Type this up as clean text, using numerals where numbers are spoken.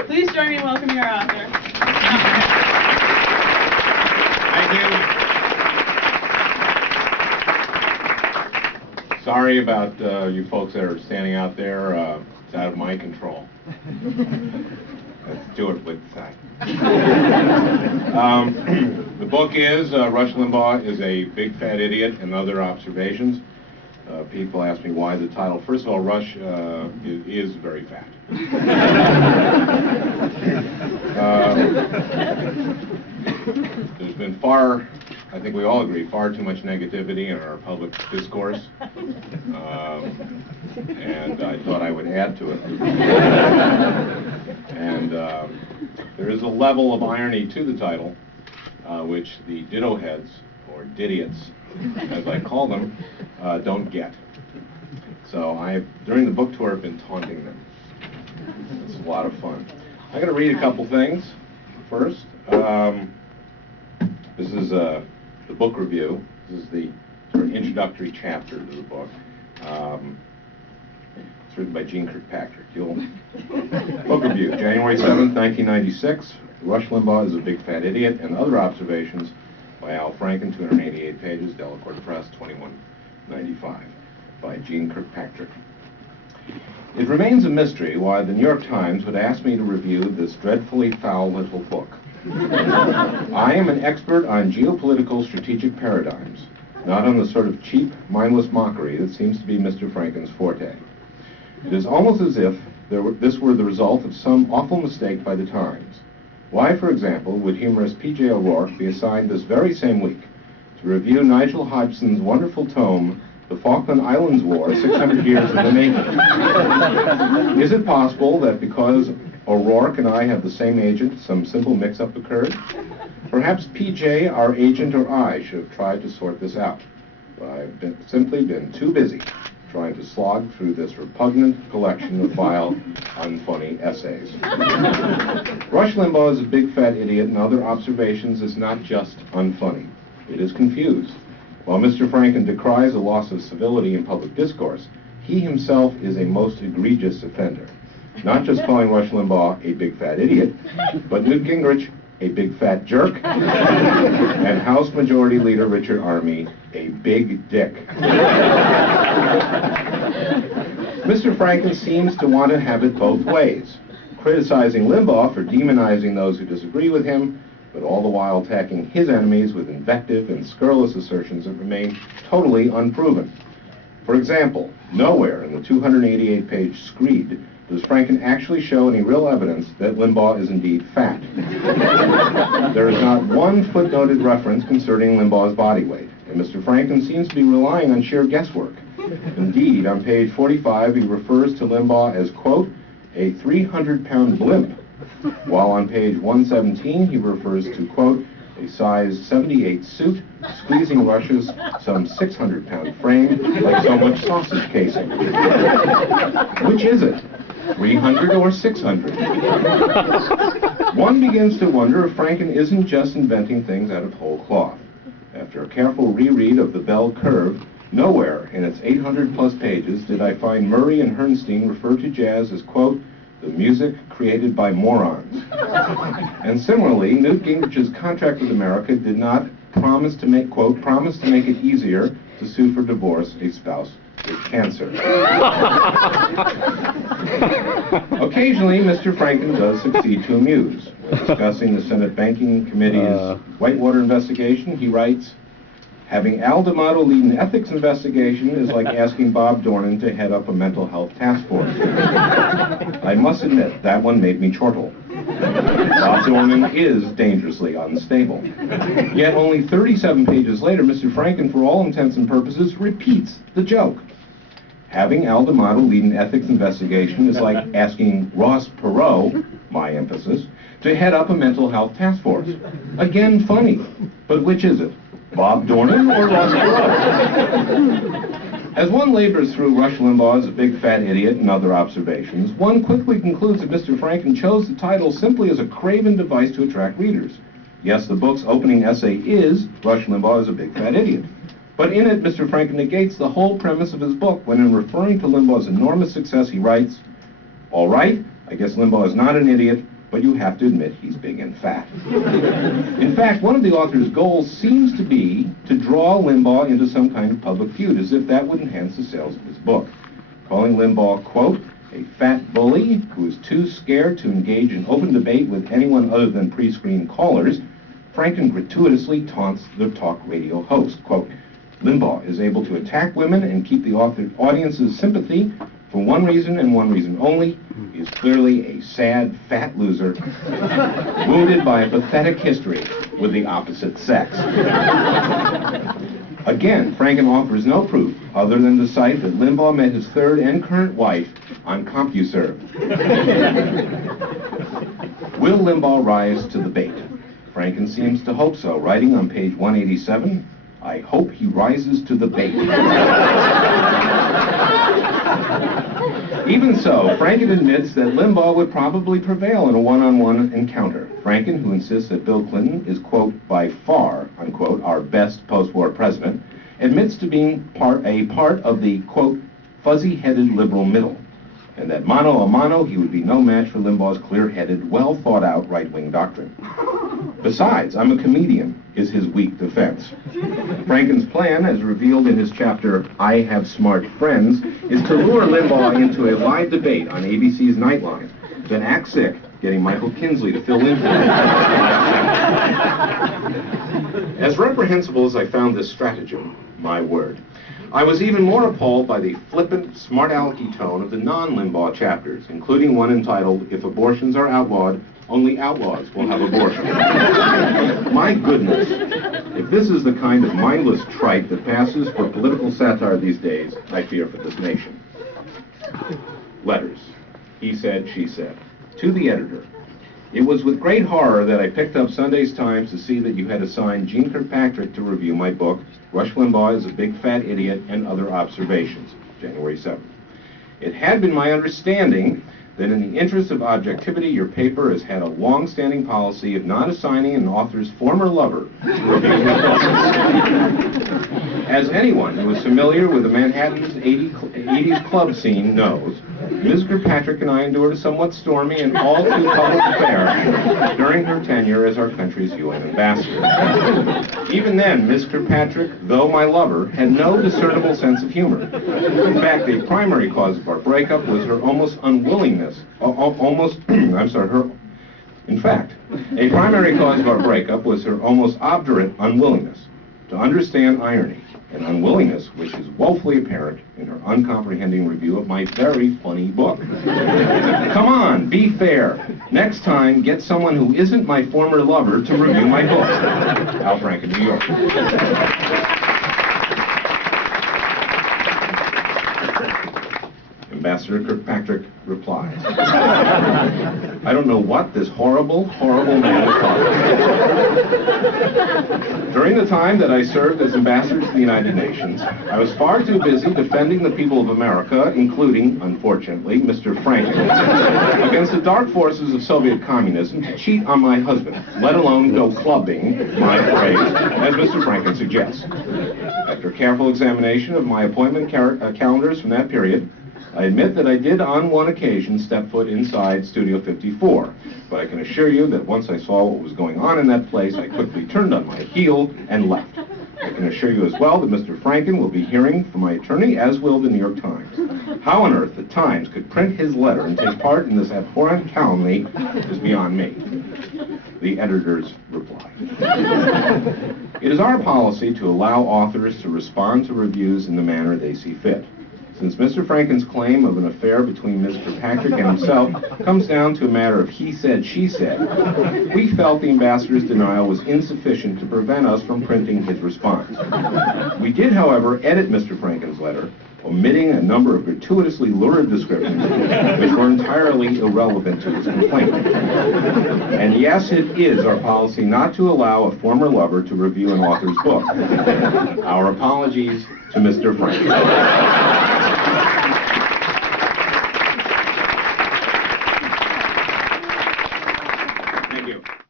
Please join me in welcoming our author. Thank you. Sorry about you folks that are standing out there. It's out of my control. Let's do it with that. The book is Rush Limbaugh is a Big Fat Idiot and Other Observations. People ask me why the title. First of all, Rush is very fat. There's been I think we all agree, far too much negativity in our public discourse. And I thought I would add to it. And there is a level of irony to the title, which the ditto heads, or didiots, as I call them, don't get. So during the book tour, I've been taunting them. It's a lot of fun. I'm going to read a couple things first. This is the book review. This is the sort of introductory chapter to the book. It's written by Jean Kirkpatrick. Book review, January 7th, 1996. Rush Limbaugh is a Big Fat Idiot and Other Observations by Al Franken, 288 pages, Delacorte Press, $21.95, by Jean Kirkpatrick. It remains a mystery why the New York Times would ask me to review this dreadfully foul little book. I am an expert on geopolitical strategic paradigms, not on the sort of cheap, mindless mockery that seems to be Mr. Franken's forte. It is almost as if this were the result of some awful mistake by the Times. Why, for example, would humorist P.J. O'Rourke be assigned this very same week to review Nigel Hodgson's wonderful tome, The Falkland Islands War, 600 Years in the Making? Is it possible that because O'Rourke and I have the same agent, some simple mix-up occurred? Perhaps P.J., our agent, or I should have tried to sort this out. But I've simply been too busy trying to slog through this repugnant collection of vile, unfunny essays. Rush Limbaugh is a Big Fat Idiot and Other Observations is not just unfunny. It is confused. While Mr. Franken decries a loss of civility in public discourse, he himself is a most egregious offender. Not just calling Rush Limbaugh a big fat idiot, but Newt Gingrich a big fat jerk, and House Majority Leader Richard Armey a big dick. Mr. Franken seems to want to have it both ways, criticizing Limbaugh for demonizing those who disagree with him, but all the while attacking his enemies with invective and scurrilous assertions that remain totally unproven. For example, nowhere in the 288-page screed does Franken actually show any real evidence that Limbaugh is indeed fat. There is not one footnoted reference concerning Limbaugh's body weight, and Mr. Franken seems to be relying on sheer guesswork. Indeed, on page 45, he refers to Limbaugh as, quote, a 300-pound blimp, while on page 117 he refers to, quote, a size 78 suit, squeezing Rush's some 600-pound frame like so much sausage casing. Which is it? 300 or 600? One begins to wonder if Franken isn't just inventing things out of whole cloth. After a careful reread of the Bell Curve, nowhere in its 800-plus pages did I find Murray and Herrnstein refer to jazz as, quote, the music created by morons. And similarly, Newt Gingrich's contract with America did not promise to make, quote, promise to make it easier to sue for divorce a spouse with cancer. Occasionally, Mr. Franken does succeed to amuse. When discussing the Senate Banking Committee's Whitewater investigation, he writes, having Al D'Amato lead an ethics investigation is like asking Bob Dornan to head up a mental health task force. I must admit, that one made me chortle. Bob Dornan is dangerously unstable. Yet only 37 pages later, Mr. Franken, for all intents and purposes, repeats the joke. Having Al D'Amato lead an ethics investigation is like asking Ross Perot, my emphasis, to head up a mental health task force. Again, funny. But which is it? Bob Dornan or Ross Perot? As one labors through Rush Limbaugh as a big fat idiot and other observations, one quickly concludes that Mr. Franken chose the title simply as a craven device to attract readers. Yes, the book's opening essay is Rush Limbaugh is a big fat idiot. But in it, Mr. Franken negates the whole premise of his book when, in referring to Limbaugh's enormous success, he writes, all right, I guess Limbaugh is not an idiot, but you have to admit he's big and fat. In fact, one of the author's goals seems to be to draw Limbaugh into some kind of public feud, as if that would enhance the sales of his book. Calling Limbaugh, quote, a fat bully who is too scared to engage in open debate with anyone other than pre-screened callers, Franken gratuitously taunts the talk radio host. Quote, Limbaugh is able to attack women and keep the audience's sympathy for one reason and one reason only. He is clearly a sad, fat loser, wounded by a pathetic history with the opposite sex. Again, Franken offers no proof other than to cite that Limbaugh met his third and current wife on CompuServe. Will Limbaugh rise to the bait? Franken seems to hope so, writing on page 187, I hope he rises to the bait. Even so, Franken admits that Limbaugh would probably prevail in a one-on-one encounter. Franken, who insists that Bill Clinton is, quote, by far, unquote, our best post-war president, admits to being a part of the, quote, fuzzy-headed liberal middle, and that mano a mano he would be no match for Limbaugh's clear-headed, well-thought-out right-wing doctrine. Besides, I'm a comedian, is his weak defense. Franken's plan, as revealed in his chapter, I Have Smart Friends, is to lure Limbaugh into a live debate on ABC's Nightline, then act sick, getting Michael Kinsley to fill in for him. As reprehensible as I found this stratagem, my word, I was even more appalled by the flippant, smart-alecky tone of the non-Limbaugh chapters, including one entitled, If Abortions Are Outlawed, Only Outlaws Will Have Abortion. My goodness, if this is the kind of mindless trite that passes for political satire these days, I fear for this nation. Letters. He said, she said. To the editor. It was with great horror that I picked up Sunday's Times to see that you had assigned Gene Kirkpatrick to review my book, Rush Limbaugh is a Big Fat Idiot and Other Observations, January 7th. It had been my understanding that in the interest of objectivity, your paper has had a long-standing policy of not assigning an author's former lover to review his book. As anyone who is familiar with the Manhattan's 80s club scene knows, Ms. Kirkpatrick and I endured a somewhat stormy and all too public affair during her tenure as our country's UN ambassador. Even then, Ms. Kirkpatrick, though my lover, had no discernible sense of humor. In fact, a primary cause of our breakup was her almost unwillingness, in fact, a primary cause of our breakup was her almost obdurate unwillingness to understand irony, an unwillingness which is woefully apparent in her uncomprehending review of my very funny book. Come on, be fair. Next time, get someone who isn't my former lover to review my book. Al Franken, New York. Ambassador Kirkpatrick replies, I don't know what this horrible, horrible man is talking about. During the time that I served as ambassador to the United Nations, I was far too busy defending the people of America, including, unfortunately, Mr. Franken, against the dark forces of Soviet communism to cheat on my husband, let alone go clubbing, my phrase, as Mr. Franken suggests. After careful examination of my appointment calendars from that period, I admit that I did on one occasion step foot inside Studio 54, but I can assure you that once I saw what was going on in that place, I quickly turned on my heel and left. I can assure you as well that Mr. Franken will be hearing from my attorney, as will the New York Times. How on earth the Times could print his letter and take part in this abhorrent calumny is beyond me. The editor's reply. It is our policy to allow authors to respond to reviews in the manner they see fit. Since Mr. Franken's claim of an affair between Ms. Kirkpatrick and himself comes down to a matter of he said, she said, we felt the ambassador's denial was insufficient to prevent us from printing his response. We did, however, edit Mr. Franken's letter, omitting a number of gratuitously lurid descriptions which were entirely irrelevant to his complaint. And yes, it is our policy not to allow a former lover to review an author's book. Our apologies to Mr. Franken.